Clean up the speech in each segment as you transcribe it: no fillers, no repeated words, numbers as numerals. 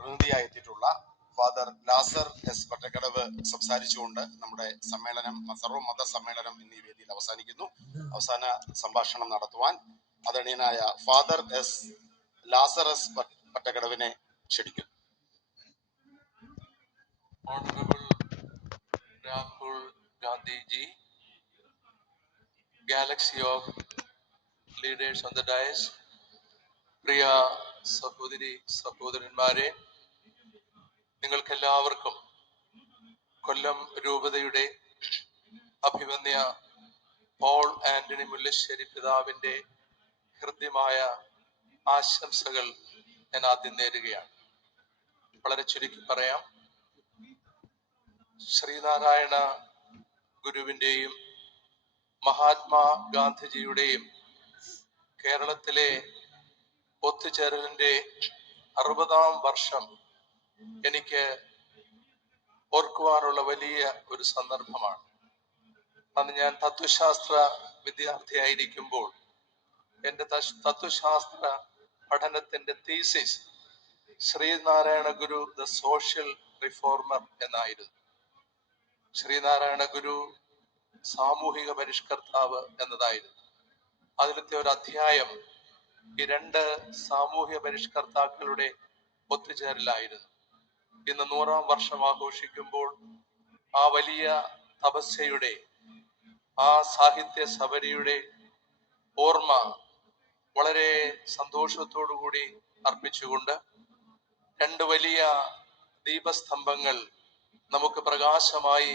പ്രതിനിധിയായി എത്തിയിട്ടുള്ള ഫാദർ ലാസർ എസ് പട്ടക്കടവ് സംസാരിച്ചുകൊണ്ട് നമ്മുടെ സമ്മേളനം, സർവ്വമത സമ്മേളനം എന്നീ വേദിയിൽ അവസാനിക്കുന്നു. അവസാന സംഭാഷണം നടത്തുവാൻ ആദരണീയനായ ഫാദർ എസ് ലാസർ എസ് പട്ടക്കടവിനെ ക്ഷണിക്കുന്നു. Honorable Rahul Gandhi ji, galaxy of leaders on the dais, പ്രിയ സഹോദരി സഹോദരന്മാരെ, നിങ്ങൾക്കെല്ലാവർക്കും കൊല്ലം രൂപതയുടെ അഭിമന്യ പോൾ ആന്റണി മുല്ലശ്ശേരി പിതാവിന്റെ ഹൃദ്യമായ ആശംസകൾ ഞാൻ ആദ്യം നേരുകയാണ്. വളരെ ചുരുക്കി പറയാം, ശ്രീനാരായണ ഗുരുവിന്റെയും മഹാത്മാ ഗാന്ധിജിയുടെയും കേരളത്തിലെ ഒത്തുചേരലിന്റെ 60ാം വർഷം എനിക്ക് ഓർക്കുവാനുള്ള വലിയ ഒരു സന്ദർഭമാണ്. അന്ന് ഞാൻ തത്വശാസ്ത്ര വിദ്യാർത്ഥിയായിരിക്കുമ്പോൾ എൻ്റെ തത്വശാസ്ത്ര പഠനത്തിന്റെ thesis Sreenarayana Guru the social reformer എന്നായിരുന്നു. ശ്രീനാരായണ ഗുരു സാമൂഹിക പരിഷ്കർത്താവ് എന്നതായിരുന്നു. അതിലത്തെ ഒരു അധ്യായം ഈ രണ്ട് സാമൂഹ്യ പരിഷ്കർത്താക്കളുടെ ഒത്തുചേരലായിരുന്നു. ഇന്ന് 100ാം വർഷം ആഘോഷിക്കുമ്പോൾ ആ വലിയ തപസ്യയുടെ, ആ സാഹിത്യ സബരിയുടെ ഓർമ്മ വളരെ സന്തോഷത്തോടുകൂടി അർപ്പിച്ചുകൊണ്ട് രണ്ട് വലിയ ദീപസ്തംഭങ്ങൾ നമുക്ക് പ്രകാശമായി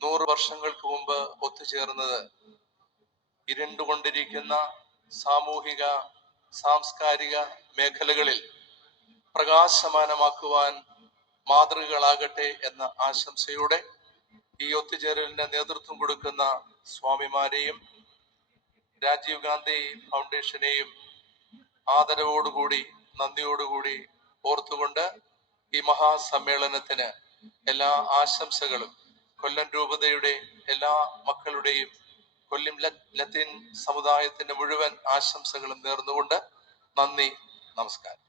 100 വർഷങ്ങൾക്ക് മുമ്പ് ഒത്തുചേർന്നത് ഇരുണ്ടുകൊണ്ടിരിക്കുന്ന സാമൂഹിക സാംസ്കാരിക മേഖലകളിൽ പ്രകാശമാനമാക്കുവാൻ മാതൃകകളാകട്ടെ എന്ന ആശംസയോടെ ഈ ഒത്തുചേരലിന് നേതൃത്വം കൊടുക്കുന്ന സ്വാമിമാരെയും രാജീവ് ഗാന്ധി ഫൗണ്ടേഷനെയും ആദരവോടുകൂടി നന്ദിയോടുകൂടി ഓർത്തുകൊണ്ട് ഈ മഹാസമ്മേളനത്തിന് എല്ലാ ആശംസകളും കൊല്ലം രൂപതയുടെ എല്ലാ മക്കളുടെയും കൊല്ലം ലത്തീൻ സമുദായത്തിന്റെ മുഴുവൻ ആശംസകളും നേർന്നുകൊണ്ട് നന്ദി, നമസ്കാരം.